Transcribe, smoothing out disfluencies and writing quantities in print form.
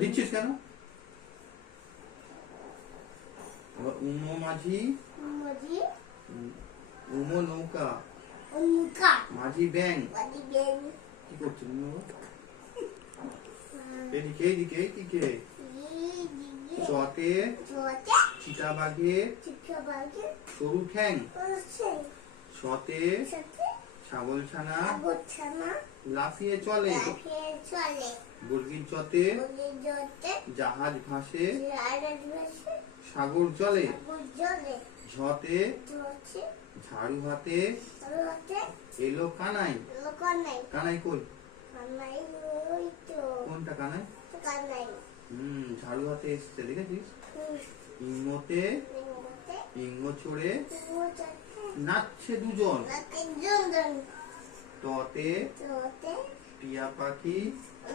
দিচ্ছিস কেন? উমো মাঝি উমো নৌকা মাঝি ব্যাং কি করছিস? এদিকে এদিকে এদিকে চতে চিতাবাঘের সরু ঠ্যাং সতে ছাগলছানা লাফিয়ে চলে মুরগির চতে জাহাজ ভাসে সাগর জলে ঝতে ঝাড়ু হাতে এলো কানাই কানাই কই কোনটা কানাই ঝাড়ু হাতে এসছে দেখেছিস ইঙ্গতে ইঙ্গ ছড়ে নাচছে দুজন ততে টিয়া পাখি